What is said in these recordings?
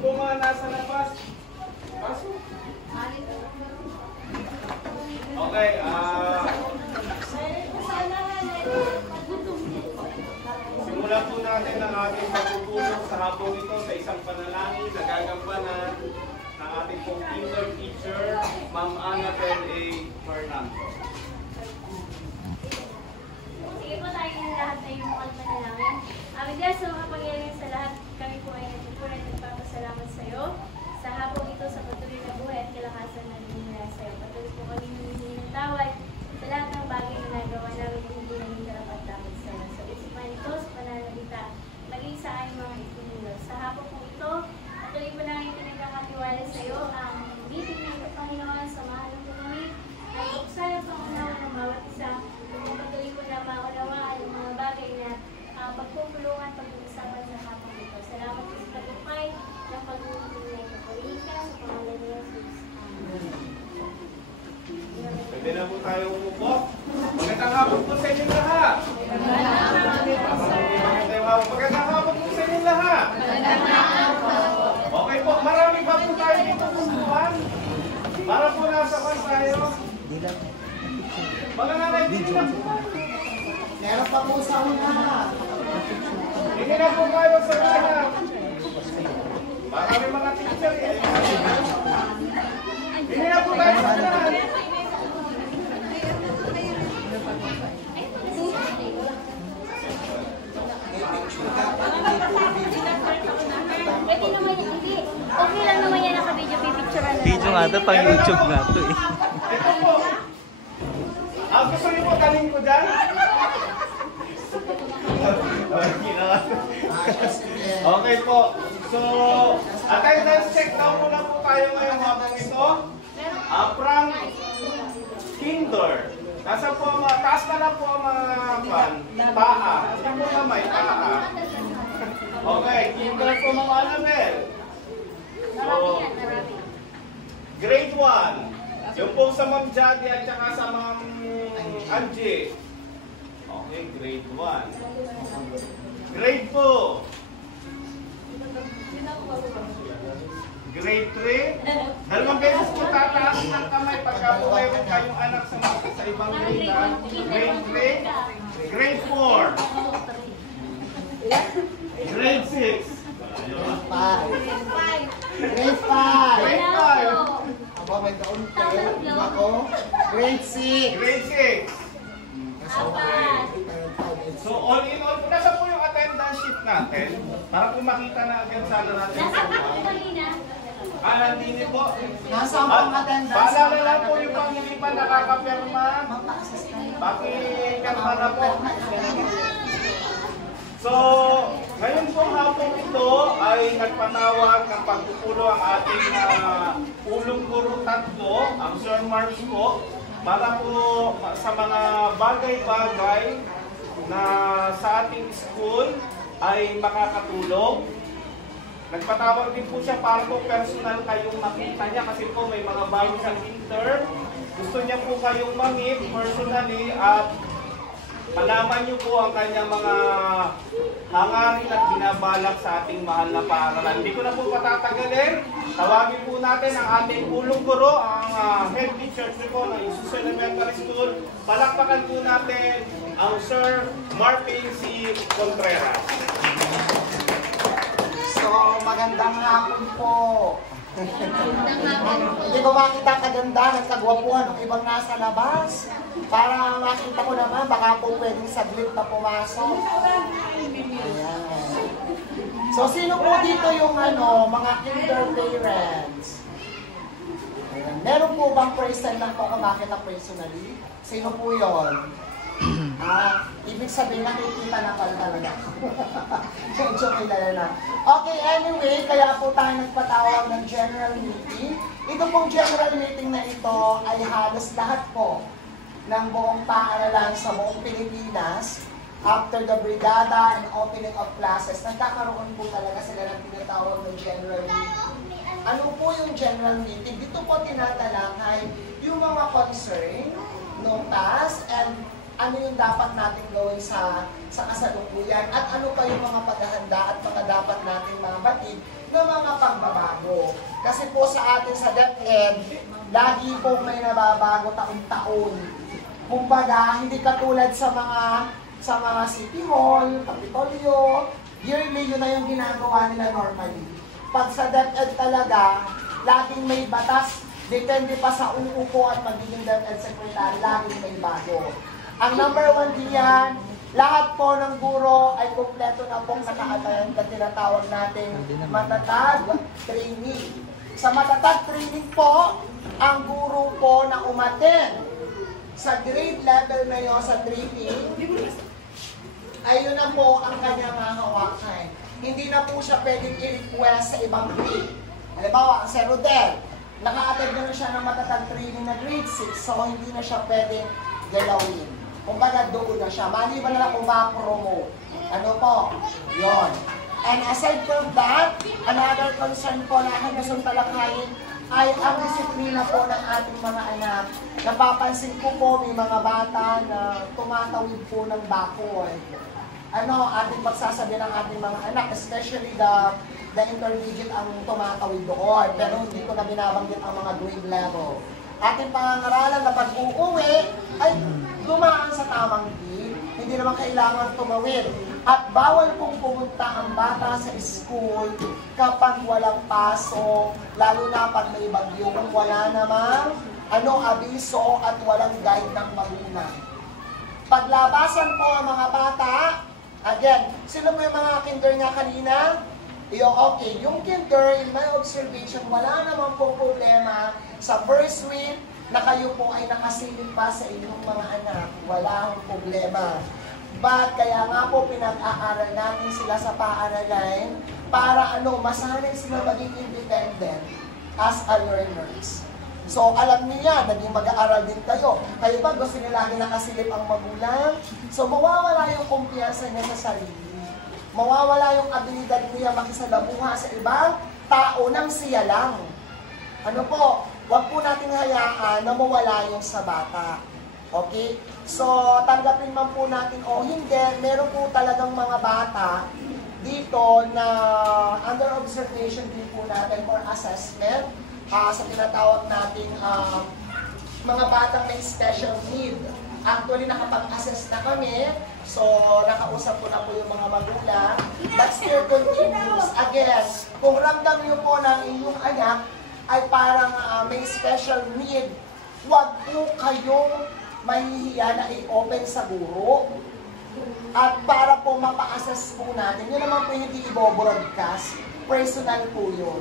Yung po mga nasa labas. Pasok. Okay, simulan po natin ang ating pagtutulong sa hapong ito sa isang panalangin na gagampanan ng ating pong kinder teacher, Ma'am Annabel A. Fernando. Sige po tayo ng lahat ay yung panalangin. Diyos, sa mga pangyayari sa lahat, kami po ay nagpapasalamat sa iyo. Sa hapong ito, sa patuloy na buhay at kalakasan na nangyayari sa iyo. Patuloy po kami humingi ng tawad sa lahat ng bagay na nagawa namin na hindi namin karapat dapat sa iyo. Sa isipan ito, sa pananalita, maging sa aming mga itinulog. Sa hapong po ito, patuloy po namin pinagkakatiwala sa iyo ang meeting ng Panginoon sa mahal ng kami ay buksan ang pangunawa ng bawat isa. Patuloy po na maunawaan ang mga bagay na pagpupulungan, pag-uusapan sa hapong ito. Salamat po sa pagpupay ng pag-uusapan ng Kapolika sa pangalan ni Jesus. Pwede na po tayo umupo. Magandang hapon po sa inyong lahat. Magandang hapon po sa inyong lahat. Okay po, marami pa po tayo dito kumpuhan. Para po nasa kan tayo. Mga nanay, hindi na po tayo. Meron pa po sa unahan. Hindi na po tayo sa lahat. Marami mga teacher eh. Hindi na po tayo sa lahat. Pwede naman yan, hindi. Okay lang naman yan naka-video, pipicturean na. Video nga ito, pang YouTube nga ito eh. Ito po. Gusto niyo po galing ko dyan? Okay po. So, attendance check down muna po tayo ngayong hapong ito. From kinder. Nasa po, taas na na po ang mga paa. Hindi po na may paa. Okay, kinder po mga Annabel. So, grade 1. Yung po sa Ma'am Jadi at saka sa Ma'am Angie. Okay, grade 1. Grade 2. Grade 3. Dalawang beses po tataas ng kamay pagka po mayroon kayong anak sa ibang grade. Grade 3. Grade 4. Grade 6. Grade 5. Grade 5. Aba, may taon kayo. Ako. Grade 6. Grade 6. So all in all, nasa po yung attendance sheet natin para po makita na agad sana natin sa nandini po. Nasa ang attendance. Paalala lang po yung pang hindi pa nakakapirma. Pakipirma na po. So, ngayon pong hapon ito ay nagpatawag ng pagpupulo ang ating ulong guro tatlo, ang Sir Marks po, para po sa mga bagay-bagay na sa ating school ay makakatulong. Nagpatawag din po siya para po personal kayong makita niya kasi po may mga bago siyang intern. Gusto niya po kayong ma-meet personally at malaman niyo po ang kanyang mga hangarin at binabalak sa ating mahal na paaralan. Hindi ko na po patatagalin. Tawagin po natin ang ating ulong guro, ang head teacher po ng Jesus Elementary School. Palakpakan po natin ang Sir Martin C. Contreras. So, magandang hapon po. Hindi ko makita kagandahan at kagwapuhan ng ibang nasa labas. Para makita ko naman, baka po pwedeng saglit na pumasok. Ayan. So, sino po dito yung mga kinder parents? Ayan. Meron po bang person lang po ako makita personally? Sino po yun? Ibig sabihin nakikita na pala talaga. Medyo kilala na. Okay, anyway, kaya po tayo nagpatawag ng general meeting. Ito pong general meeting na ito ay halos lahat po ng buong paaralan sa buong Pilipinas. After the brigada and opening of classes, nagkakaroon po talaga sila ng tinatawag ng general meeting. Ano po yung general meeting? Dito po tinatalakay yung mga concern, notas, and ano yung dapat natin gawin sa kasalukuyan at ano pa yung mga paghahanda at mga dapat natin mabatid na mga pagbabagay. Kasi po sa atin sa DepEd, lagi pong may nababago taon-taon. Kumbaga, hindi katulad sa mga City Hall, Capitolio, yearly yun na yung ginagawa nila normally. Pag sa DepEd talaga, laging may batas, depende pa sa uupo at magiging DepEd Secretary, laging may bago. Ang number 1 diyan, lahat po ng guro ay kumpleto na pong naka-attend na tinatawag natin matatag training. Sa matatag training po, ang guro po na umattend sa grade level na yun, sa training, ayun na po ang kanyang hahawakan. Hindi na po siya pwedeng i-request sa ibang grade. Halimbawa, ang Sir Rodel, naka-attend na siya ng matatag training na grade 6, so hindi na siya pwedeng galawin. Kumbaga doon na siya. Maliban na lang kung ma-promote. Ano po? Yun. And aside from that, another concern po na aking gustong talakayin ay ang disiplina po ng ating mga anak. Napapansin ko po may mga bata na tumatawid po ng bakod. Ating pagsasabi ng ating mga anak, especially the intermediate ang tumatawid doon. Pero hindi ko na binabanggit ang mga grade level. Ating pangangaralan na pag-uuwi ay dumaan sa tamang gate. Hindi naman kailangan tumawid. At bawal pong pumunta ang bata sa school kapag walang pasok, lalo na pag may bagyo, wala namang abiso at walang guide ng magulang. Paglabasan po ang mga bata, again, sino mo yung mga kinder nga kanina? Okay, yung kinder, in my observation, wala naman po problema sa first week na kayo po ay nakasilip pa sa inyong mga anak. Wala akong problema. But kaya nga po pinag-aaral namin sila sa paaralan para masanay sila maging independent as a learners. So alam niya, naging mag-aaral din kayo. Kayo ba gusto niyo lagi nakasilip ang magulang? So mawawala yung kumpiyansa niya sa sarili. Mawawala yung abilidad niya makisalamuha sa ibang tao nang siya lang. Huwag po natin hayaan na mawala yung sa bata. Okay? So, tanggapin man po natin o hindi, meron po talagang mga bata dito na under observation din po natin for assessment sa tinatawag nating mga batang may special need. Actually, nakapag-assess na kami. So, nakausap ko na po yung mga magulang. But still continues. Again, kung ramdam niyo po ng inyong anak ay parang may special need, huwag po kayong mahihiya na i-open sa guro. At para po mapa-assess po natin, yun naman po hindi i-broadcast. Personal po yun.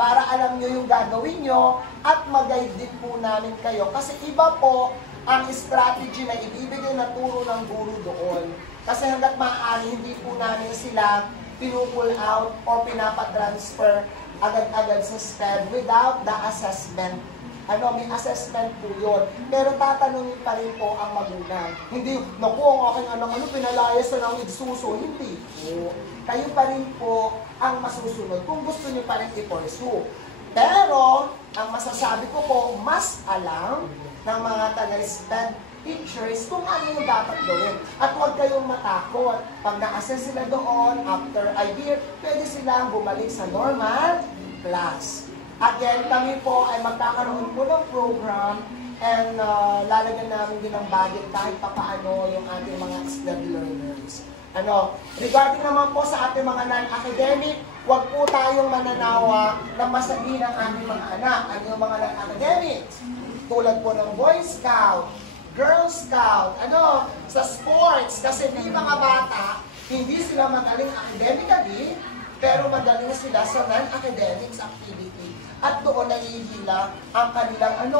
Para alam nyo yung gagawin nyo at mag-guide din po namin kayo. Kasi iba po ang strategy na ibibigay na turo ng guro doon. Kasi hanggat maaari, hindi po namin sila pinupull out o pinapatransfer agad-agad sa STEM without the assessment. May assessment po yun. Pero tatanungin pa rin po ang magulang. Hindi, naku, ang aking anak, pinalayas na ng igsuso. Hindi po. Kayo pa rin po ang masusunod kung gusto niyo pa rin i-pursue. Pero, ang masasabi ko po, mas alam ng mga taga-STEM teachers kung ano yung dapat gawin. At huwag kayong matakot. Pag na-assess sila doon, after a year, pwede silang bumalik sa normal class. Again, kami po ay magkakaroon po ng program and lalagyan namin din ng budget kahit papaano yung ating mga STEM learners. Regarding naman po sa ating mga non-academic, huwag po tayong mananawa na masabihin ang ating mga anak. Ano yung mga non-academics? Tulad po ng Boy Scout, Girl Scout, sa sports, kasi may mga bata, hindi sila magaling academically, pero magaling sila sa non-academics activity. At doon nahihila ang kanilang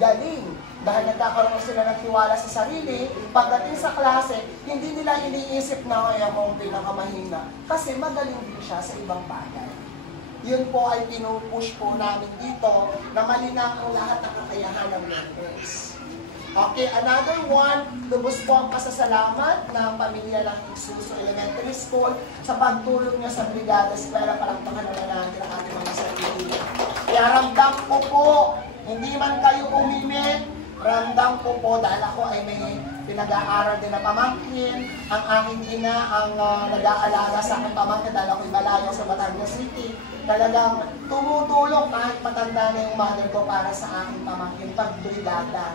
galing. Dahil nagkakaroon sila ng tiwala sa sarili, pagdating sa klase, hindi nila iniisip na kaya mo pinakamahina. Kasi magaling din siya sa ibang bagay. Yun po ay pinupush po namin dito na malinang ang lahat ng kakayahan ng members. Okay, another one, lubos po ang pasasalamat ng pamilya ng Igsuso Elementary School sa pagtulong niya sa Brigada Eskwela. Palakpakan naman natin ang ating mga sarili. Kaya ramdam ko po, hindi man kayo umimik, ramdam ko po dahil ako ay may pinag-aaral din na pamangkin. Ang aking ina ang nag-aalaga sa aking pamangkin dahil ako'y malayo sa Batangas City. Talagang tumutulong kahit matanda na yung mother ko para sa aking pamangkin pag-brigada.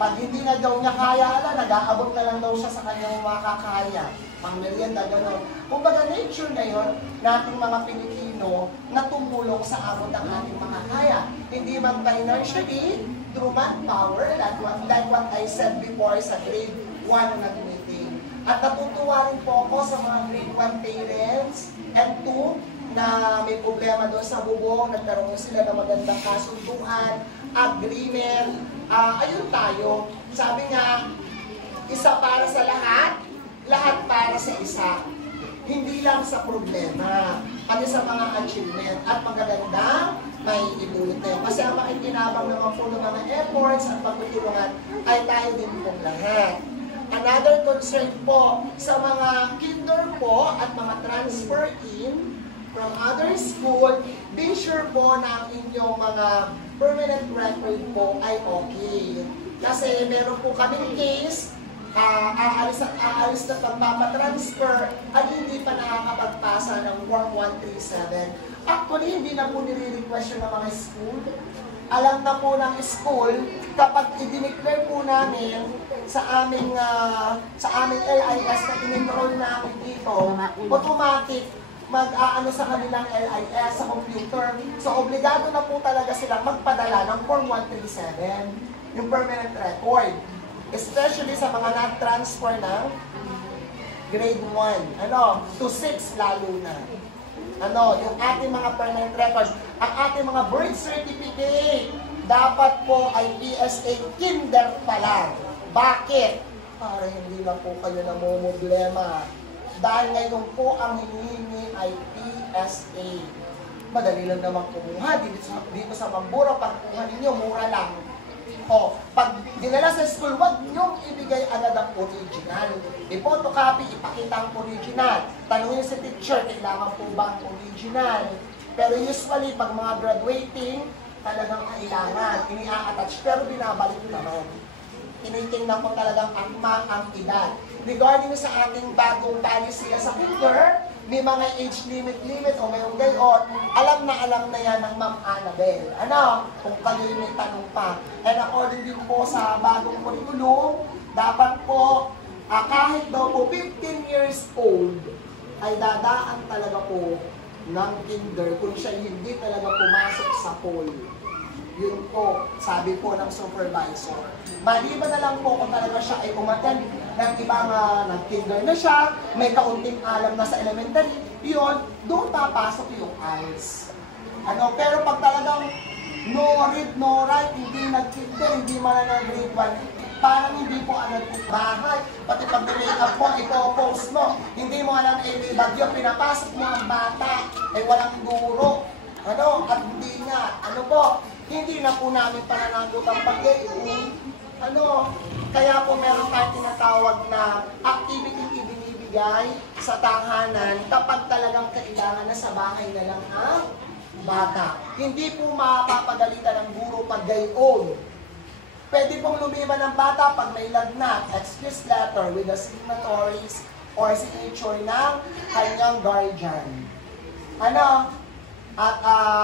Pag hindi na daw niya kaya, nag-aabot na lang daw siya sa kanyang makakaya. Pang merienda, gano'n. Kumbaga nature ngayon nating mga Pilipino na tumulong sa abot ng ating makakaya. Hindi man financially, through manpower, like what I said before sa grade 1 na meeting. At natutuwa rin po ako sa mga grade 1 parents and 2 na may problema doon sa bubong, nagkaroon sila ng magandang kasunduan, agreement, ayun tayo. Sabi nga, isa para sa lahat para sa isa. Hindi lang sa problema, pati sa mga achievement at magagandang may ibulit na yun. Kasi ang makikinabang naman po ng mga efforts at pagtutulungan ay tayo din pong lahat. Another concern po sa mga kinder po at mga transfer in from other school, be sure po na ang inyong mga permanent record po ay okay. Kasi meron po kaming case, aalis na pagpapatransfer at hindi pa nakakapagpasa ng Form 137. Actually, hindi na po nire-request yun ng mga school. Alam na po ng school, kapag i-declare po namin sa aming LIS na in-enroll namin dito, automatic mag-aano sa kanilang LIS sa computer. So, obligado na po talaga silang magpadala ng Form 137, yung permanent record. Especially sa mga na-transfer ng grade 1, to 6 lalo na. Yung ating mga permanent records, ang ating mga birth certificate, dapat po ay PSA kinder pa lang. Bakit? Para hindi na po kayo namumblema. Dahil ngayon po ang hinihingi ay PSA. Madali lang naman kumuha. Dito sa Mambura, pag kuha ninyo, mura lang. Pag dinala sa school, wag niyong ibigay agad ang original. I-photocopy, ipakita ang original. Tanungin sa teacher, kailangan po ba ang original? Pero usually, pag mga graduating, talagang kailangan. Ini-attach, pero binabalik naman. Tinitingnan ko talagang akma ang edad. Regarding sa ating bagong policy sa kinder, may mga age limit o mayroong gayon, alam na yan ng Ma'am Annabel. Kung kayo may tanong pa. And according din po sa bagong curriculum, dapat po, kahit daw po 15 years old, ay dadaan talaga po ng kinder kung siya hindi talaga pumasok sa poll. Yun po, sabi po ng supervisor. Maliban na lang po kung talaga siya ay umattend ng ibang nag-kinder na siya, may kaunting alam na sa elementary, yun, doon papasok yung IELTS. Pero pag talagang no read, no write, hindi nag-kinder, hindi man na grade 1, parang hindi po alam po bahay. Pati pag make-up po, ipo-post mo, hindi mo alam may bagyo, pinapasok mo ang bata, ay walang guro. At hindi nga, hindi na po namin pananagot ang pag-iun. Kaya po meron tayong tinatawag na activity ibinibigay sa tahanan kapag talagang kailangan na sa bahay na lang ang bata. Hindi po mapapagalitan ng guro pag gayon. Pwede pong lumiban ng bata pag may lagnat, excuse letter with the signatories or signature ng kanyang guardian. At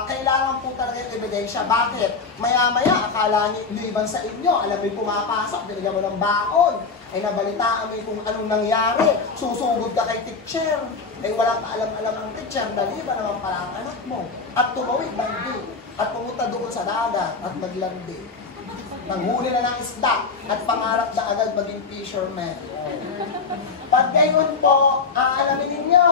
kailangan po talaga yung ebidensya. Bakit? Maya-maya, akala niyo liban sa inyo, alam mo yung pumapasok, binigyan mo ng baon, ay nabalitaan mo kung anong nangyari, susugod ka kay teacher, ay walang kaalam-alam ang teacher, naliban naman pala ang anak mo. At tumawid landi, at pumunta doon sa dagat, at naglandi. Nanghuli na ng isda, at pangarap na agad maging fisherman. Pag gayon po, aalamin ninyo,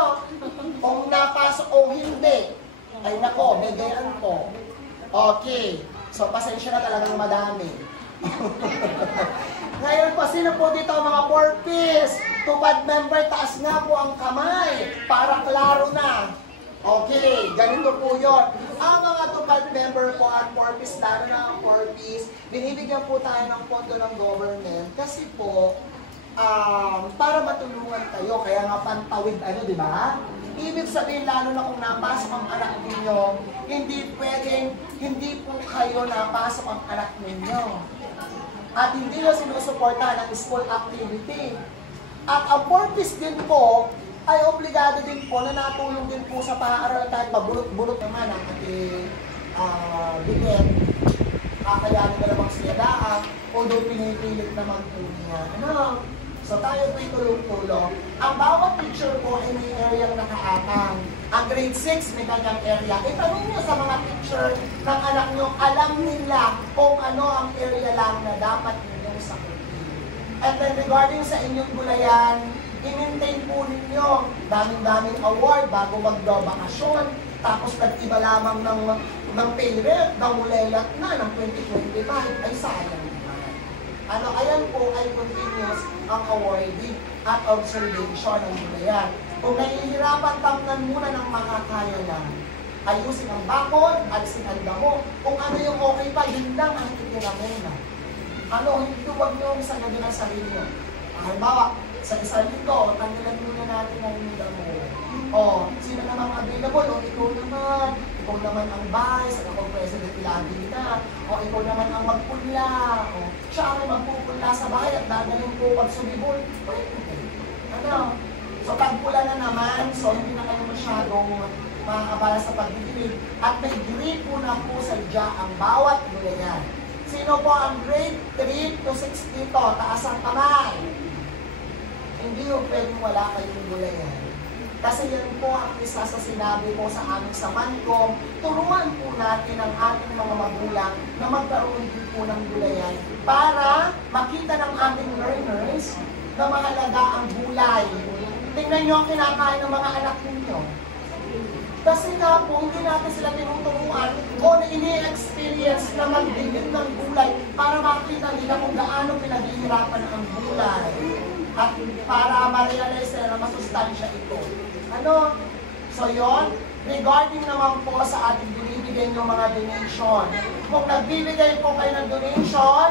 kung napasok o hindi, ay nako, may gayaan po. Okay. So, pasensya na talagang madami. Ngayon po, sino po dito mga 4Ps? Tupad member, taas nga po ang kamay para klaro na. Okay, ganito po yun. Ang mga tupad member po at 4Ps, lalo na ang 4Ps, binibigyan po tayo ng pondo ng government kasi po, para matulungan kayo, kaya nga pantawid di ba? Ibig sabihin, lalo na kung napasok ang anak ninyo, hindi pwedeng, hindi po kayo napasok ang anak ninyo. at hindi nyo sinusuportahan ang school activity. At ang purpose din po, ay obligado din po na natulong din po sa pang-aaral kahit mabulot-bulot naman ang ating biget. Kakayanin na namang siya daan, although pinipilit naman po niya. So tayo po'y tulong-tulong. Ang bawat teacher po ay may area nakaatang. Ang grade 6 may kanyang area. Itanong nyo sa mga teacher ng anak nyo, alam nila kung ano ang area lang na dapat ninyong sakutin. And then regarding sa inyong gulayan, i-maintain po ninyo. Daming-daming award bago mag-bakasyon. Tapos nag-iba lamang ng pay rate, namulelat na ng 2025, ay sayang. Ayan po ay continuous ang awarding at observation ng gulayan. Kung nahihirapan, tamnan muna ng makakaya lang. Ayusin ang bakod, alisin ang damo. Kung ano yung okay pa, yun lang ang itinamena. Hindi huwag nyo sa ganda ng sarili nyo. Halimbawa, sa isa dito, tanggalan muna natin ang damo. Sino namang available? Ikaw naman ang vice, ako president lagi na. Ikaw naman ang magpula. Siya ang magpupula sa bahay at dadalhin po pag sumibol. So pagpula na naman, so hindi na kayo masyadong makakabala sa pagdidilig. At may grade po na po sa ang bawat gulayan. Sino po ang grade 3 to 6 dito? Taas ang kamay. Hindi yung pwedeng wala kayong gulayan. Kasi yan po ang isa sa sinabi ko sa aming sa Mancom, turuan po natin ang ating mga magulang na magkaroon din po ng gulayan para makita ng ating learners na mahalaga ang gulay. Tingnan nyo ang kinakain ng mga anak ninyo. Kasi nga po, hindi natin sila tinuturuan o ini-experience na magdigit ng gulay para makita nila kung gaano pinaghihirapan ang gulay. At para ma-realize na masustansya ito. So yon, regarding naman po sa ating binibigay ng mga donation. Kung nagbibigay po kayo ng donation,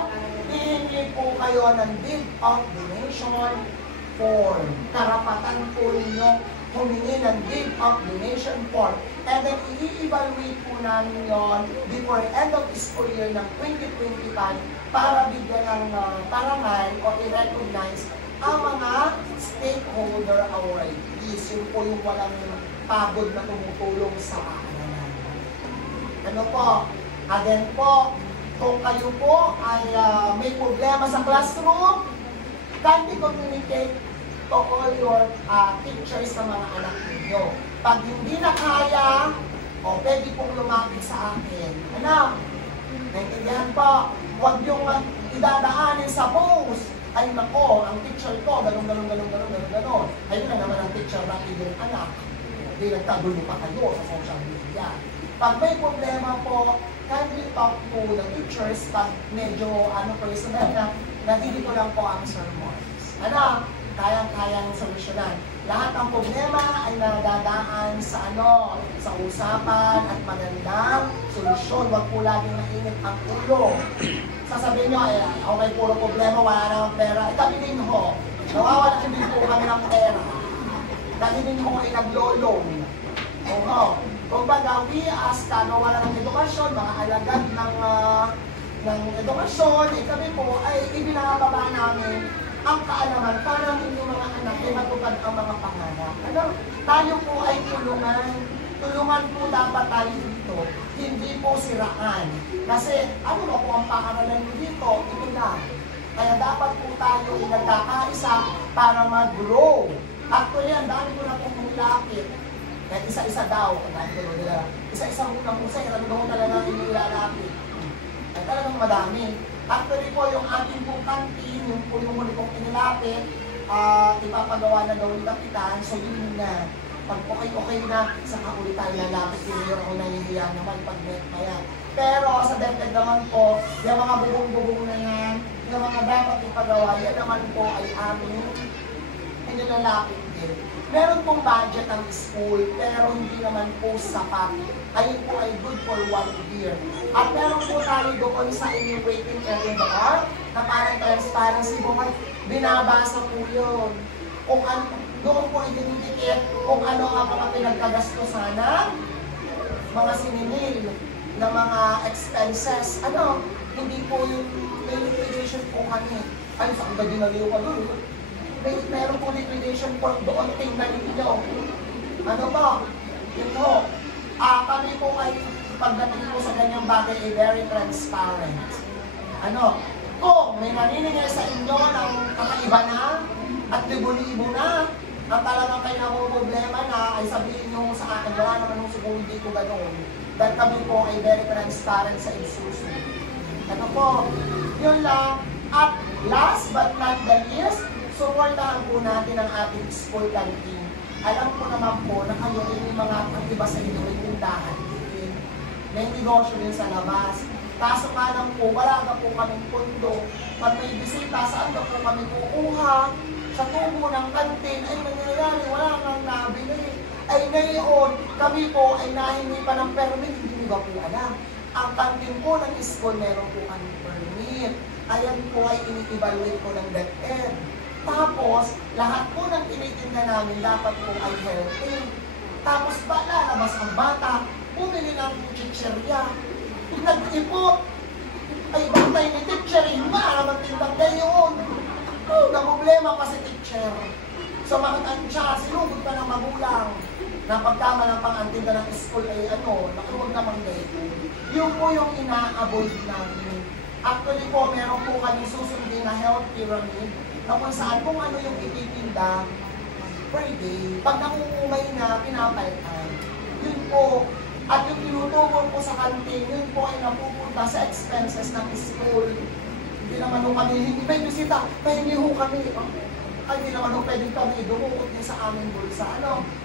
hihingi po kayo ng deed of donation form. Karapatan po ninyo humingi ng deed of donation form. And then i-evaluate po namin yon before end of school year ng 2025 para bigyan ng parangal o i-recognize ang mga stakeholder awardees. Yun po yung walang pagod na tumutulong sa paaralan. Again po, kung kayo po ay may problema sa classroom, kindly communicate to all your teachers sa mga anak ninyo. Pag hindi na kaya, pwede pong lumapit sa akin. Naintindihan po, huwag yung idadaanin sa post. Ay nako, ang teacher ko, ganon. Ayun na naman ang teacher na iyong anak. Hindi nagtagulo pa kayo sa social media. Pag may problema po, kindly talk to the teachers pag medyo personal na hindi ko lang po ang sermons. Kayang-kayang solusyonan. Lahat ng problema ay nadadaan sa sa usapan at magandang solusyon. Huwag po laging mainit ang ulo. Sasabihin nyo, okay, puro problema, wala namang pera. Kami din ho. Nawawala din po kami ng pera. Kami din ho ay nag-loan. Kumbaga, we ask wala ng edukasyon, mga alagad ng edukasyon, kami po ay ibinababa namin ang kaalaman para hindi mga anak ay matupad ang mga pangarap. Tayo po ay tulungan. Tulungan po dapat tayo dito. Hindi po siraan. Kasi po ang pangaralan mo dito? Ito lang. Kaya dapat po tayo ay nagkakaisa para mag-grow. Actually, ang dami ko na pong nilapit. Kaya isa-isa daw. Isa-isa muna po sa'yo. Alam mo talaga nilalapit. Kaya talagang madami. Actually po, yung ating pong kantin, yung po yung muli pong inilapit, ipapagawa na daw ng kapitan. So yun na. Pag okay na, saka ulit tayo lalapit. Hindi ako nahihiya naman pag net na yan. Pero sa DepEd naman po, yung mga bubong-bubong na yan, yung mga dapat ipagawa, yan naman po ay aming inilalapit din. Meron pong budget ang school, pero hindi naman po sapat. Ayun po ay good for 1 year. At meron po tayo doon sa inyong waiting area na parang transparency mo, binabasa po yun. Kung ano, doon po idinidikit kung ano ang mga pinagkagastosan ng mga siningil na mga expenses. Hindi po yung may liquidation po kami. Ay, saan ba dinaliw ka doon? Meron po liquidation po doon, tingnan ninyo. Ano ba? Yun po. Kami po ay pagdating po sa ganyang bagay ay very transparent. Ano? Kung may naniningay sa inyo ng kakaiba na at libo-libo na, ang talagang kayo namumblema na ay sabihin nyo sa akin, wala naman nung siguro hindi ko ganoon. Dahil kami po ay very transparent sa isusu. Ano po? Yun lang. At last but not the least, suportahan po natin ang ating school canteen. Alam ko naman po na kayo ay may mga ang iba sa inyo ay tindahan. May negosyo din sa labas. Kaso nga lang po, wala na po kaming pondo. Pag may bisita, saan na po kami kukuha? Sa tubo ng kantin ay nangyayari, wala nang nabili. Ay ngayon, kami po ay nahingi pa ng permit, hindi ba po alam? Ang kantin po ng school, meron po kami permit. Ayan po ay ini-evaluate po ng DepEd. Tapos, lahat po ng tinitinda namin dapat po ay healthy. Tapos ba, lalabas ang bata, bumili ng chicherya. Nag-ipot. Ay, batay ni teacher, wala naman tindang gayon. Na problema pa si teacher. So, makita siya, sinugod pa ng magulang. Na pagkama ng pang-antinda ng school ay nakuha naman gayon. Yun po yung ina-avoid namin. Actually po, meron po kami susundin na health pyramid na kung saan kung ano yung ititinda per day. Pag nangungumay na, pinapalitan. Yun po. At yung tinutubol po sa kantin, yun po ay napupunta sa expenses ng school. Hindi naman ho kami, hindi may bisita, hindi ho kami. Ay, hindi naman ho pwedeng kami dumukot din sa aming bulsa.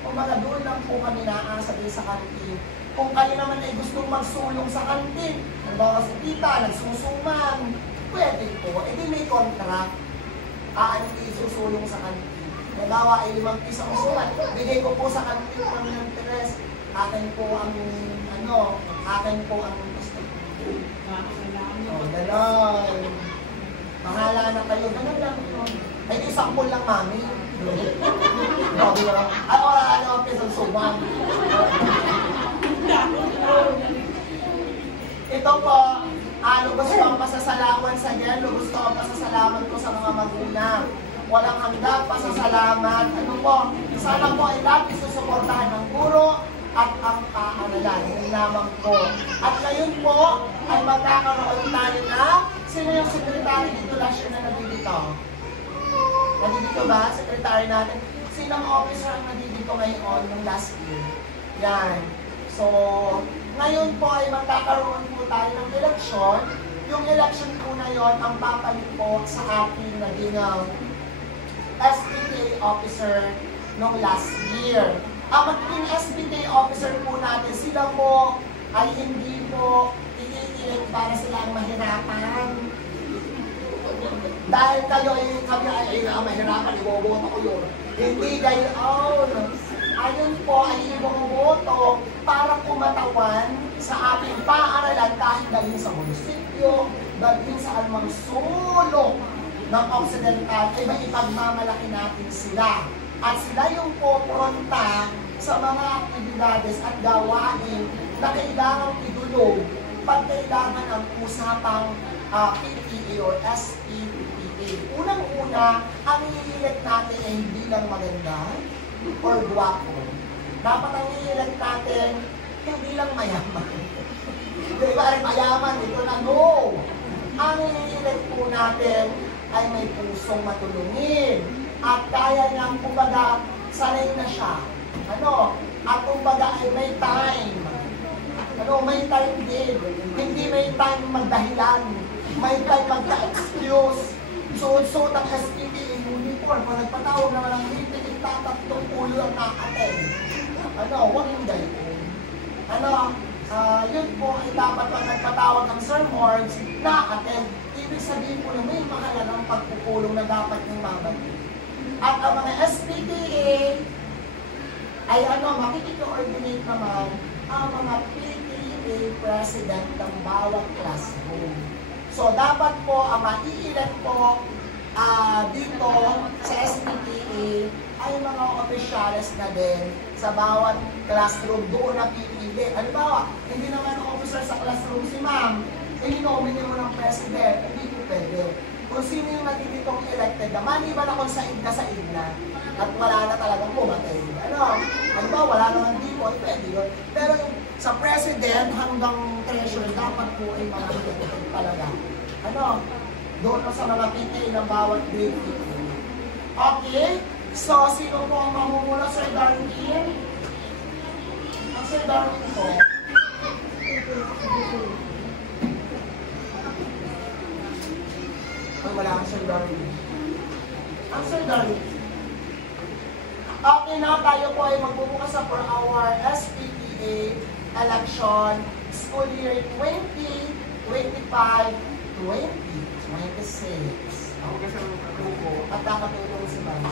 Kung mga doon lang po kami naasa din sa kantin. Kung kayo naman ay gustong magsulong sa kantin, halimbawa si tita, nagsusuman, pwede po. E di may contract, isusulong sa kantin. Halimbawa ay 5 piso ang sulat, bigay ko po sa kantin ng interest. Akin po ang gusto ko. Ganon. Mahala na kayo. Ganon lang. Ay, isang lang, mami. Grabe na lang. Ay, wala pisang suman. Ito po, gusto ang pasasalamat sa yan. Gusto ang pasasalamat ko sa mga magulang. Walang hanggang pasasalamat. Sana po ay lahat isusuportahan ng guro at ang paaralan, yung lamang po. At ngayon po, ay magkakaroon tayo na, sino yung sekretary dito last year na nandito? Nandito ba? Sekretary natin. Sinong officer ang nandito ngayon yung last year? Yan. So, ngayon po ay magkakaroon po tayo ng eleksyon. Yung election po na yon ang papalit po sa ating naging SPTA officer noong last year. Ang magiging SPTA officer po natin, sila po ay hindi po iniilit para sila ang mahirapan. Dahil kayo kami ay mahirapan, iboboto ko yun. Hindi gayon. Ayun po ay iboboto para kumatawan sa ating paaralan kahit dalhin sa munisipyo, dalhin sa anumang sulok ng Occidental, ay maipagmamalaki natin sila. At sila yung popronta sa mga aktibidades at gawain na kailangang idulog pag kailangan ang usapang PTA or SPTA. Unang-una, ang i-elect natin ay hindi lang maganda or guwapo. Dapat ang i-elect natin hindi lang mayaman. Di ba rin mayaman? Ito na, no! Ang i-elect po natin ay may pusong matulungin. At kaya niyang, kumbaga, sanay na siya. At kumbaga ay may time. May time din. Hindi may time magdahilan. May time magka-excuse. Suot-suot ang SPTA uniform. Kung nagpatawag naman ang meeting, tatatlong ulo ang nakaten. Huwag yung gayon. Yun po ay dapat pag nagpatawag ng Sir Mords, nakaten. Ibig sabihin po na may mahalagang pagpupulong na dapat yung mabalik. At ang mga SPTA ay makikikoordinate naman ang mga PTA president ng bawat classroom. So dapat po ang mai-elect po dito sa SPTA ay mga opisyales na din sa bawat classroom doon na pipili. Halimbawa, hindi naman officer sa classroom si ma'am, inomine mo ng president, hindi po pwede. Kung sino yung natititong elected na, maliban ako sa igna at wala na talagang pumatay. Ano ba, wala naman dito, pwede yun. Pero sa president hanggang treasurer, dapat po ay mga elected talaga. Doon pa sa mga PTA ng bawat grade PTA. Okay? So, sino po ang mamumula, Sir Darwin? Ang Sir Darwin po. Ay, wala ang Sir Darwin. Ang Sir Darwin. Okay na, tayo po ay magbubukas sa for our SPTA election school year 2025-2026. Ako kasi ang katuko. At nakatulong si Ma'am.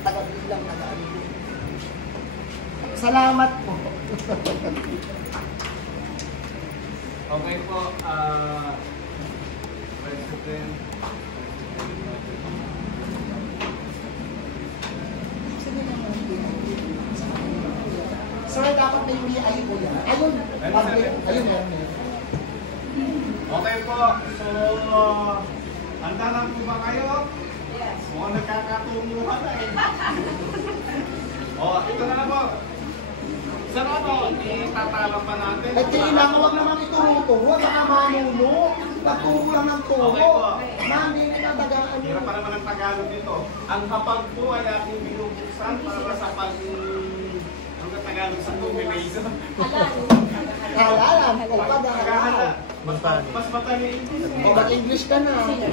Taga-bilang nag-aalibin. Salamat po. Okay po, President. Sir, dapat may BI po yan. Ayun, ayun, meron. Okay po, so, handa na po ba kayo? Yes. Mukhang nagkakatunguhan na eh. Ito na po. Sir, itatala pa natin. At kailangan huwag naman ituro-turo, baka manuno. Pagturo lang ng turo. Okay po. Ma'am, hindi na tagaan. Hirap pa naman ang Tagalog dito. Ang hapag po ay ating binubuksan para sa ang Tagalog sa nomination. Halalan, o pag-halalan. Mas matali English. O mag-English ka na. Hindi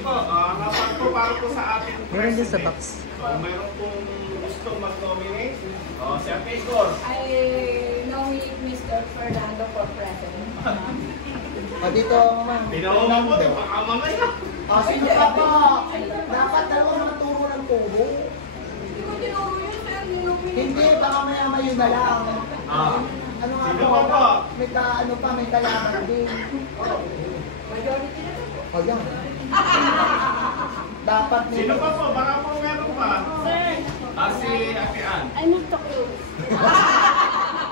po, hapag po para po sa ating Meron din sa president. box. So, mayroon pong gustong mag-nominate. Si Ate Igor. I nominate Mr. Fernando for president. O dito, ma'am. Pinauna po, baka mamaya. O, sige ka po. Dapat dalawa naman turo ng turo. Hindi ko tinuro yun, sir. Hindi, baka maya-mayo na lang. Ano nga Sino po? pa po? May kalaman din. Majority na to. O, yan. Dapat Sino pa po? Baka po meron pa. Sir, Si Ate Ann. I move to close.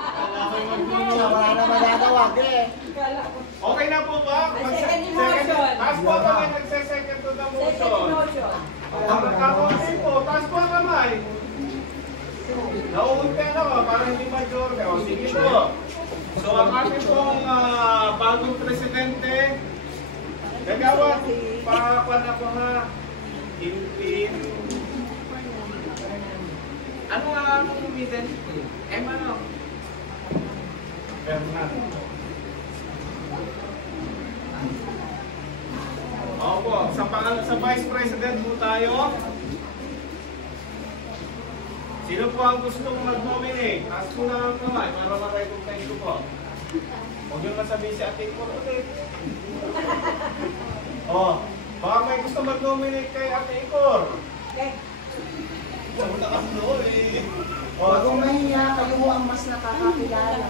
Wala na magagawa, eh. Kala ko. Okay na po ba? Second motion. Taas po kami nagse-second to the Second motion. motion. Ang nagkakaunti po, taas po ang kamay. Nauunti na ba? Para hindi majority. O sige po. So ang ating pong bagong presidente, gagawat, papan ako ha. Impin. Ano nga ang identity? Ano? Fernando. Opo, sa Vice President po tayo. Sino po ang gustong mag-nominate? Ask po na ang kamay para ma-recognize ko po. Huwag yung masabihin si Ate Igor ulit. Baka may gusto mag-nominate kay Ate Igor. Okay. Huwag na kasi eh. Huwag kong mahiya, kayo ho ang mas nakakakilala.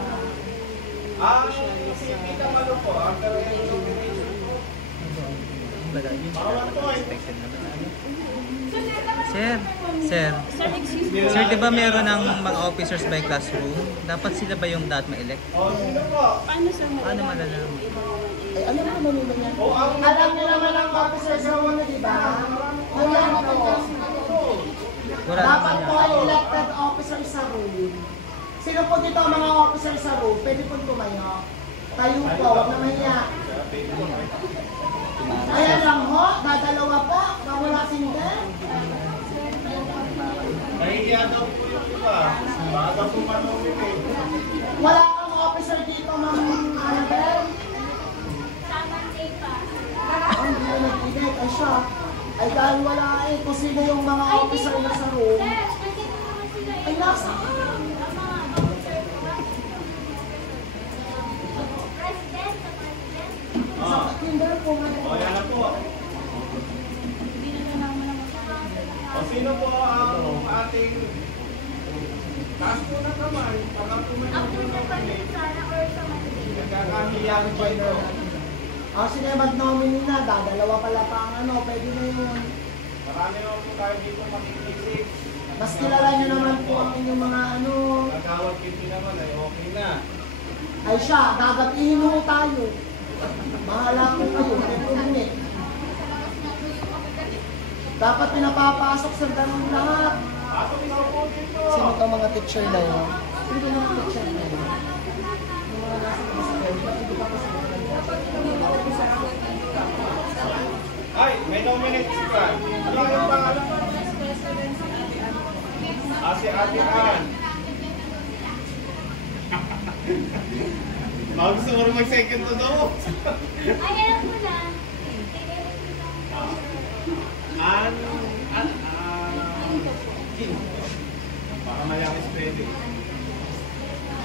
Hindi ka malo po, after any nomination po. Bawal po eh. Sir, Excuse me. di ba meron ng mga officers by classroom? Dapat sila ba yung dapat ma-elect? Sino po? Paano sir mo? Paano malalaman? Ay, alam mo naman nila yan. Ang Alam niyo naman ang officer sa una, di ba? Wala po. Wala Dapat naman po yan. ay elected officer sa room. Sino po dito ang mga officer sa room? Pwede po tumayo. Tayo po, huwag na mahiya. Ayan lang ho, dadalawa po. Nawala single. Nahihiya daw po yung iba. Baka po manominate. Wala kang officer dito, Ma'am Annabel. Sa Monday pa. Ang hindi na nagbigay. Ay siya. Ay dahil wala eh. Kung sino yung mga officer na sa room. Sir, nandito naman sila eh. Ay nasa Ang mga officer ko ba? President, sa president. sa Kinder po nga. Yan na po. Sino po ang ating taas po na kamay? Para po may After the budget sana or sa Monday? nagkakahiyan pa ito. Sino yung mag-nominee na? Dadalawa pala pa ang ano. Pwede na yun. Marami naman po tayo dito makikinig. Mas kilala nyo naman po ang inyong mga ano. Nagkawag kiti naman ay okay na. Ay siya, gagatiin mo tayo. Bahala ko kayo, template. Dapat pinapapasok sa ganun lahat. Sino ka mga teacher na yun? Sino ka mga teacher na yun? Yung mga nasa hospital, ba't hindi pa kasi Ay, may nominate ka. Ano yung pangalan? Si Ate Ann. Gusto mo rin mag-second to daw. Ay, alam ko na. Kim. Para mayakis pwede.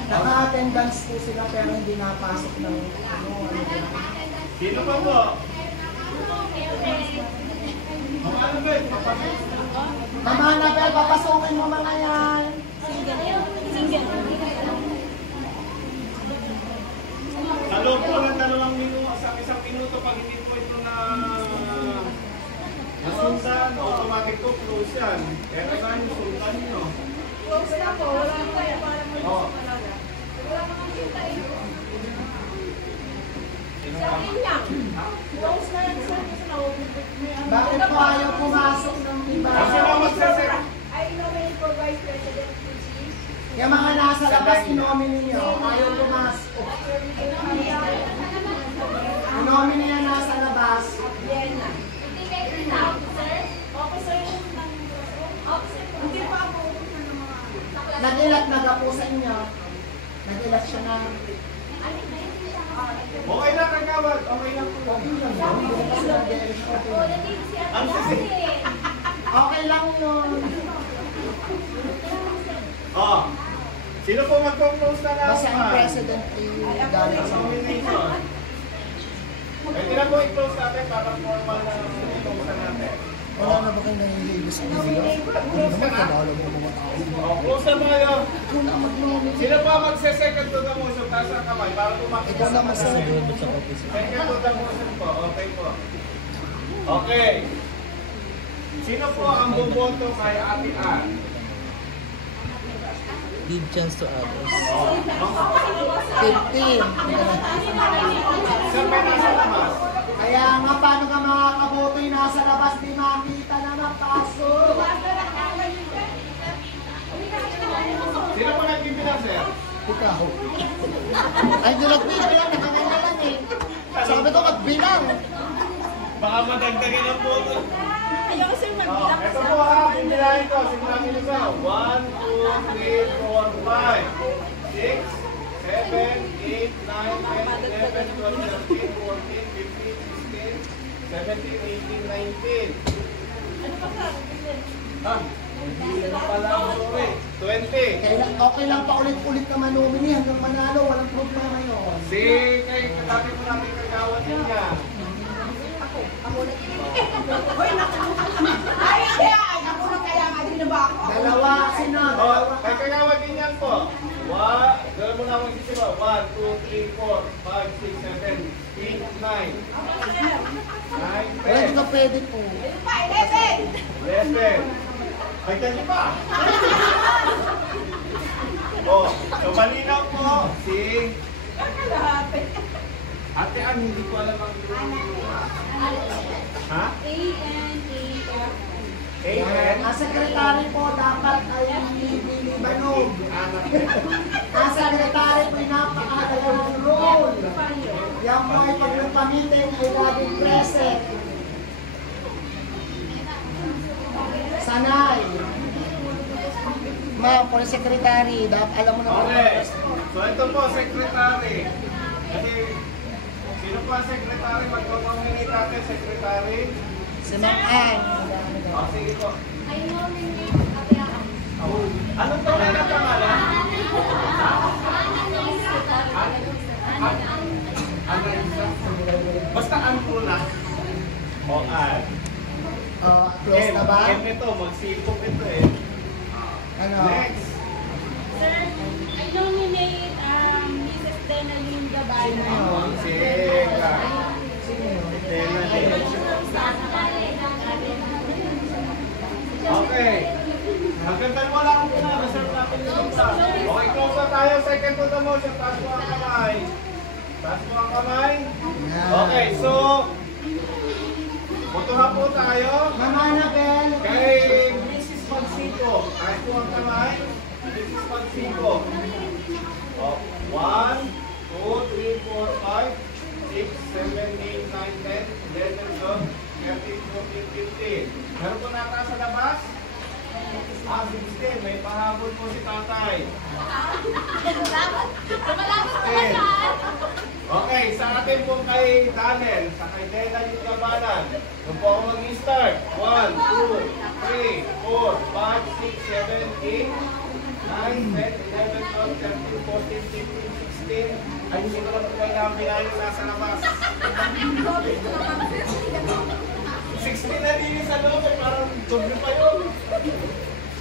Naka-attendance po sila pero hindi napasok ng ano. Sino pa po? Mga Annabel, papasok. Mama Annabel, papasukin mo mga yan. Sa loob po ng 2 minuto, sa 1 minuto, pag hindi po ito na nasundan, automatic po close yan. Kaya kailangan yung sultan nyo. Close na po, wala na kaya parang may Oo. talaga. Wala namang kita eh. Sino Sa ka? akin lang. Close na yan sa akin. Bakit po ayaw pumasok ng iba? Kasi na magsasek. I nominate for Vice President QC. Yung mga nasa labas, inomini niyo. Ayaw pumasok. Inomini yan nasa labas. Vienna. Hindi kayo na officer. Officer yung Officer po. hindi pa ako ng mga Nagilat na po sa inyo. Nagilat siya na. Okay lang, kagawad. Okay lang po. Okay lang yun. Hindi kasi nag-election. O, nandito si Ate Ang sisi. Ate. Okay lang yun. Oh. Sino po mag-close na lang? Basta ang president ay galing sa Nomination. Pwede na po i-close natin para formal na i-close na natin. Wala na ba kayo nangyayari sa video? Ano naman, kanalo mo mga tao. Oh, close na po kayo. Ikaw na mag-nominate. Sino pa magse-second to the motion? Taas ang kamay para tumakbo. Ikaw na mag-second. Sa office. Second to the motion po. Okay po. Okay. Sino po ang buboto kay Ate Ann? Give chance to others. 15. Sir, may nasa labas. Kaya nga, paano ka makakaboto yung nasa labas, di makita na napasok. Sino pa nagbibilang, sir? Ikaw. Ay, di nagbilang lang, nakanganga lang eh. Sabi ko, magbilang. Baka madagdagan ang boto. Ayoko sir Oh, ito po ha, bibilahin ko. Simulan nyo isa. 1, 2, 3, 4, 5, 6, 7, 8, 9, 10, 11, 12, 13, 14, 15, 16, 17, 18, 19. Ano pa sir? Ha? Hindi na pala ako, sorry. 20. Kaya okay lang pa ulit-ulit na manomini hanggang manalo, walang problema yun. Si kay dati po natin kagawad niya. Hoy, naku! Ay, kaya! Ay, ako na kaya nga din na ba ako? Dalawa, sino? Oh, Dalawa. kay kagawad din yan po. Dala mo na akong isip mo. 1, 2, 3, 4, 5, 6, 7, 8, 9. 9, Wala, hindi ka pwede po. Ayun pa, 11! 11. Ay, dali pa. Oh, so malinaw po si Kalahati. Ate Ann, hindi ko alam ang ha? A-N-A-F. Yan. Ang sekretary po dapat ay Billy Banog. Ang sekretary po ay napakadalawang role. Yan po ay pag nagpamitin ay laging present. Sanay. Ma'am, po secretary, dapat alam mo na Okay. So ito po, secretary. Kasi, sino po ang secretary? Mag-nominate natin, secretary. si Ma'am Ann. O, sige po. I nominate Ate Ann. Anong pangalan ang pangalan? Basta Ann po na. O, Ann. Close na ba? M ito, magsipok ito eh. Ano? Next. Sir, I nominate Mrs. Denalyn Gabayan. Sika. Sino yun? Okay. Hanggang dalawa lang ang puna. Reserve natin yung isa. Okay, close na tayo. Second to the motion. Taas mo ang kamay. Taas mo ang kamay. Yan. Okay, so, butuhan po tayo. Mama Annabel. Kay Mrs. Pagsiko. Taas mo ang kamay. Mrs. Pagsiko. Oh, 1, 2, 3, 4, 5, 6, 7, 8, 9, 10, 11, 12, 13, 14, 15. Meron po nata sa labas? 16. May pahabol po si tatay. Okay, sa atin po kay Daniel, sa kay Dela yung labanan. Doon po ako mag-start. 1, 2, 3, 4, 5, 6, 7, 8, 9, 10, 11, 12, 13, 14, 15, 16. Ay, hindi ko lang po kayo ang binayo nasa labas. 16 na din sa loob, eh, parang doble pa yun.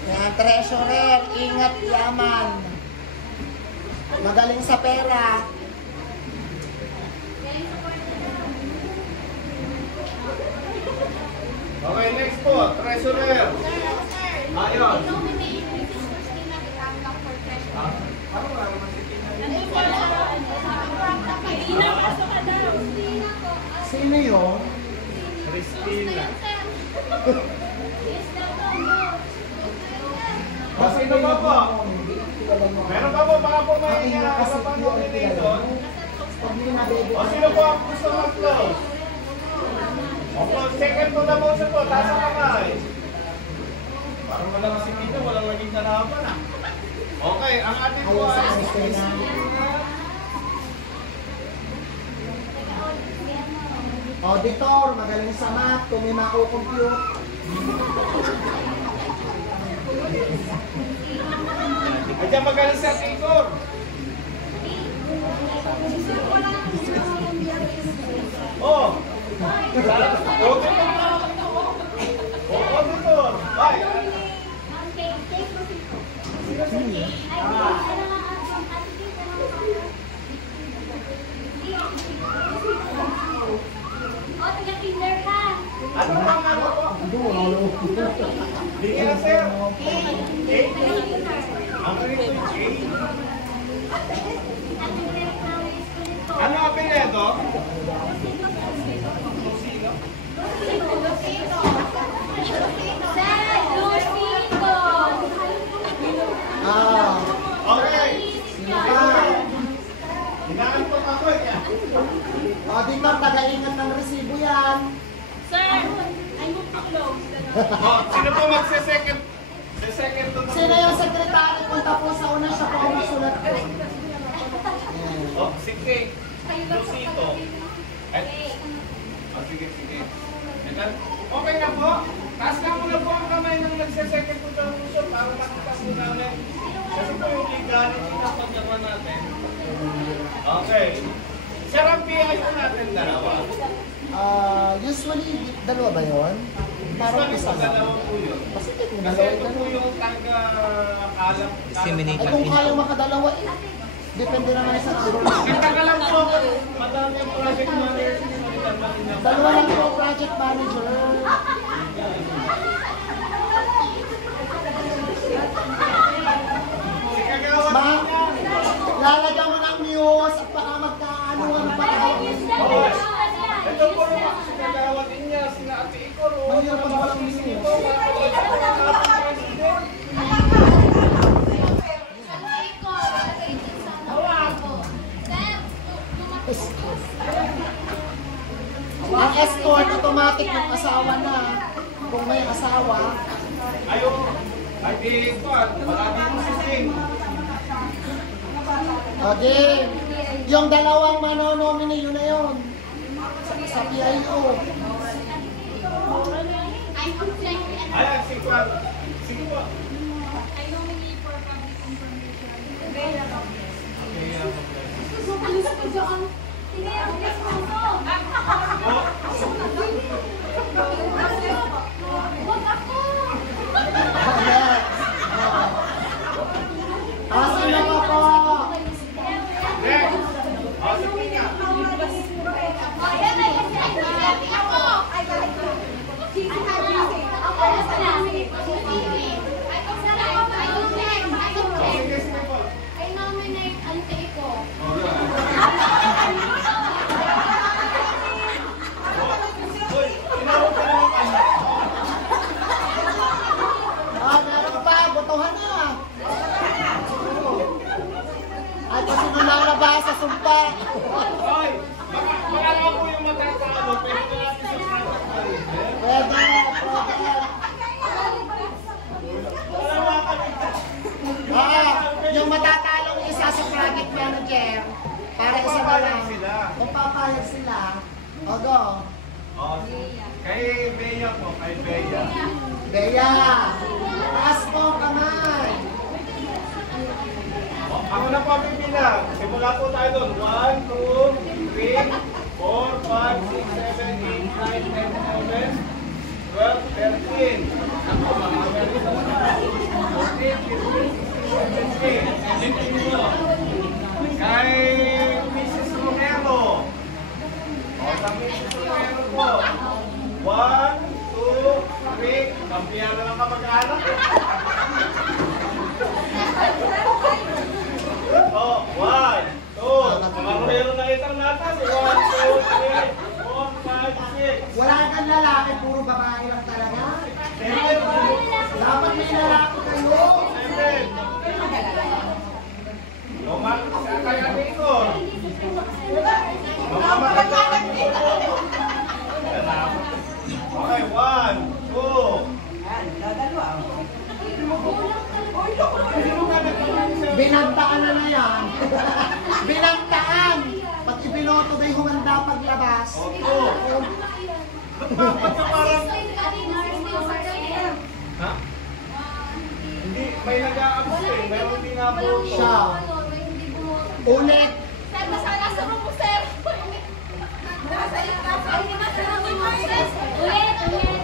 Yan, treasurer. Ingat yaman. Magaling sa pera. Okay, next po, treasurer. Ayun. Parang wala naman si Tina. Sino yun? Christina. O, sino ba po? Meron ba po? Baka po may kapang nomination. O, sino po ang gusto mag-close? O, second to the motion po. Taas ang kamay. Parang walang si Tito, walang naging kalaban ah. Okay, ang ating po ay Auditor, magaling sa math, kung may mako-compute. Andiyan magaling sa Tigor. Oh! Auditor! Ay! Ano ba ang ano po? Hindi na sir. Ang rito yung A. Ano ang pinedo? Ah, Okay. sino pa? Hinaantok ako eh. Auditor, taga-ingat ng resibo yan. Oh, sino po magse-second? Second to the Sino yung sekretary? Punta po sa una, siya po ang masulat ko. Oh, si Kate. Lucito. Oh, sige, sige. Okay na po. Taas na muna po ang kamay ng nagse-second to the motion para makita po namin. Kasi po yung legality na paglaban natin. Okay. Sir, ang PI po natin dalawa. Usually, dalawa ba yun? Parang Usually isa po, lang. dalawa po yun. Kasi kung Kasi dalawa ito po yung taga-alam. Disseminate Ay, ng kung info. kaya makadalawa eh. Depende naman sa number. Kita ka lang po, madami ang project manager. Dalawa lang po, project manager. Ma, lalagyan mo ng news at baka magkaano ang pagkakawin. Ito po yung si Kagawad niya, sina Ate Ikor. Mayroon pang walang news. Ang escort, automatic yung asawa na. Kung may asawa, Ayaw, ay di pa, marami mo si Sing. okay. Yung dalawang manonomini, yun na yun. Sa PIO. Ayan, si Kwan. Sige po. Ayan. Sino ka po? Next. O, si Tina. O, sige, sige po. I nominate Ante Iko. O, Ay, kasi nung lalabas sa sumpa. Hoy, baka nga po yung matatalo, pero ito natin sa project manager. Pwede. Wala mga kami. Yung matatalong isa sa project manager, para isa na lang. Sila. Kung papayag sila, o go. Oh, kay Bea po, kay Bea. Bea, taas mo kamay. Ako na po ang bibilang. Simula po tayo doon. 1, 2, 3, 4, 5, 6, 7, 8, 9, 10, 11, 12, 13. Ako, mga 14, 15, 16, 17. Kay Mrs. Romero. O, sa Mrs. Romero po. 1, 2, 3. Kampiyan na lang kapag-anak. Oh, 1, 2. Marumero na itang natas. 1, 2, 3, 4, 5, 6. Wala kang lalaki, puro babae lang talaga. 7. Dapat may lalaki kayo. 7. Lumakas ka kaya Igor. Lumakas ka Okay, 1, 2. Binagtaan na yan. Binagtaan. Pag ibinoto na yung humanda paglabas. Oh, 2. Ba't ka parang... Ha? Hindi, may nag-aabot eh. Mayroon din naboto. Siya. Ulit.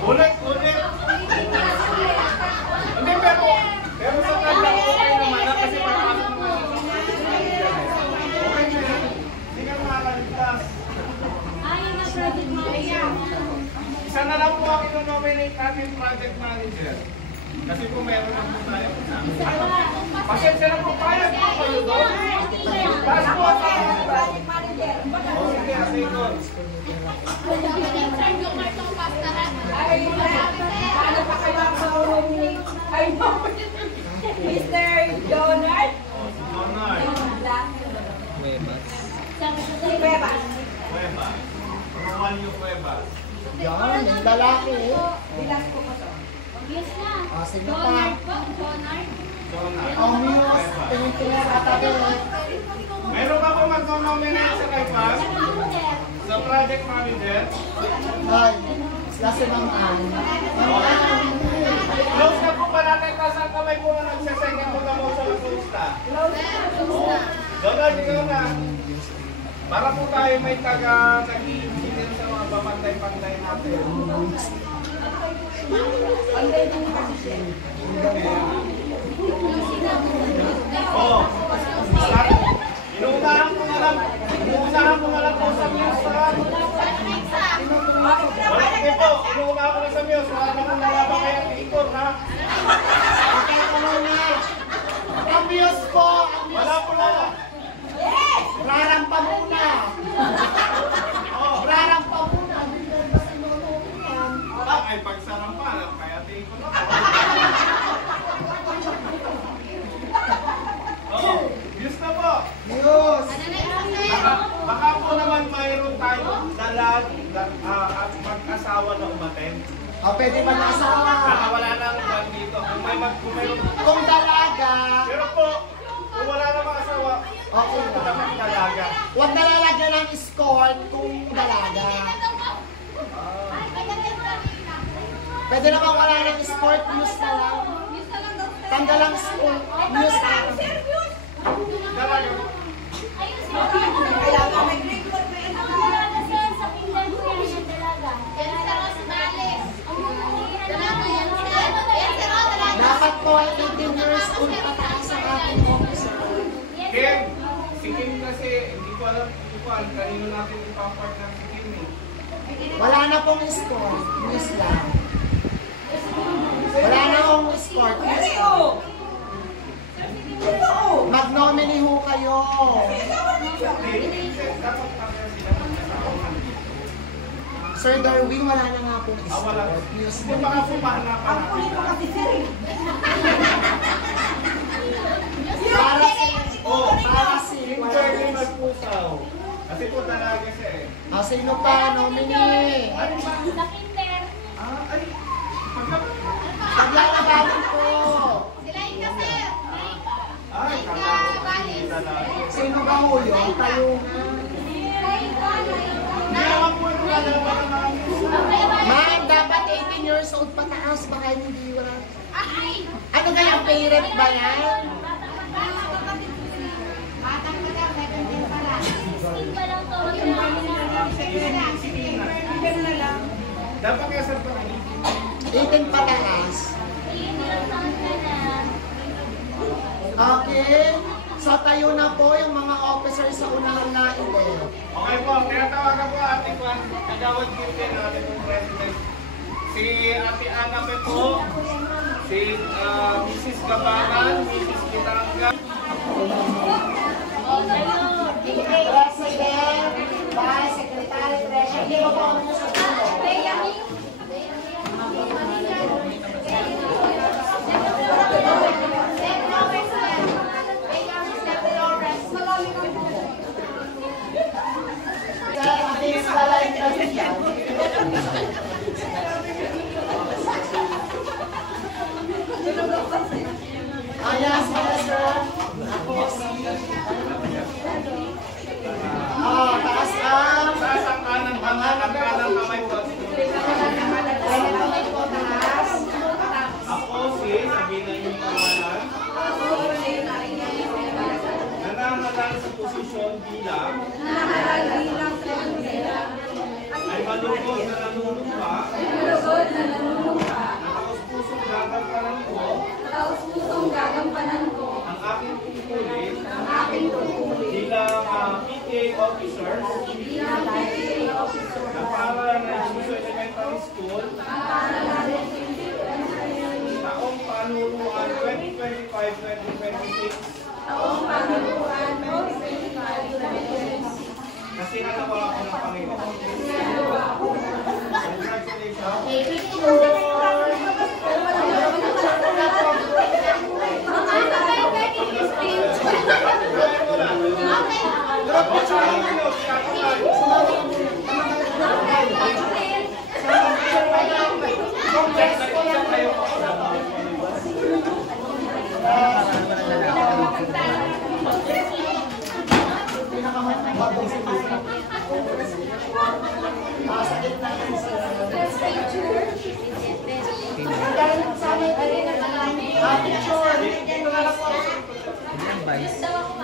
Ulit. Hindi, pero sa kanya okay naman na kasi papasok naman. Okay na yan. Hindi ka makaligtas. Isa na lang po ang ino-nominate natin project manager. Kasi po meron na po tayo. Pasensya na po, payag po kayo doon. Taas po ang project manager. O sige, Asigor. Mr. Donald. Leonard. Cuevas. Cueva. Romalio Cueva. Yan, yung lalaki. Bilas ko po to. Yes na. Sige pa. Donard po, Donard. Donald. Ang Muse, tingin-tingin katabi. Meron ka po mag-nominate sa kay Paz? Sa project manager? Ay, kasi naman. Close na po ba natin? Kasang kamay po na nagsasengin mo na mo sa lista? Donald, ikaw na. Para po tayo may nag-i-engineer sa mga pamantay-pantay natin. Oh, inuunahan ko na lang po sa Muse. Sige po, inuunahan ko na sa Muse. Wala na kong nalaban kaya Igor, ha? Okay, muna. Ang Muse po. Wala po na. Rarampa muna. Rarampa muna. Ay, pagsaram pa. Kaya tingin ko na. Oh, Muse na po. Muse. Baka po naman mayroon tayong dalag at mag-asawa na umaten. O, pwede ba na asawa? Baka wala nang iwan dito. Kung mayroon. Kung dalaga, Pero po, kung wala namang asawa, okay ito lang. naman dalaga. Huwag na lalagyan ng escort kung dalaga. Pwede naman wala ng escort, Muse na lang. Tanggal lang escort, Muse na lang. Dalaga. Kailangan may grade code may Ang dalaga siya sa Finland ko yan yung dalaga. Dapat po ay 18 years old pataas ang ating officer. Kim, si Kim kasi, hindi ko alam kanino natin ipapart ng si Kim eh. Wala na pong escort, Muse lang. Wala na pong escort, Muse lang. Mag-nominee ho kayo. Dapat kami sila mag-asawa. Sir Darwin, wala na nga pong Wala. escort, Muse Hindi lang. baka po mahanapan natin. kasi sir. Para si Kasi po talaga siya eh. Sino pa, nominee? Sa kinder. Ay, Paglalabanan po. ay, kala na. Sino ba ho yun? Tayo. Hindi naman po yung lalaban namin. Ma'am, dapat 18 years old pataas. Baka hindi wala. Ano kaya, parent ba yan? Sing pa lang to. Dapat kaya sir pa 18 pataas. Ilang taon ka na. Okay. So tayo na po yung mga officers sa unang natin. Okay po, tinatawagan po ating kagawad gilid ng ating pong president. Si Ate Ana pe po, si Mrs. Gabanan, Mrs. Kitanga. President, Vice Secretary, Treasurer, hindi mo po ako sa tulong. Ayan, sir. Ako si... taas ang... Taas ang kanan kamay po. Kanan kamay po, taas. Ako si, sabihin na yung pangalan. Nanangalan sa posisyon bilang ay malugod na nanunumpa. Nakaus-pusong gagampanan ko ang aking tungkulin bilang PTA officer ng Paralan Registro Elementary School taong panunuan 2025-2026 kasi natawa ako ng Panginoon. Congratulations! Vice.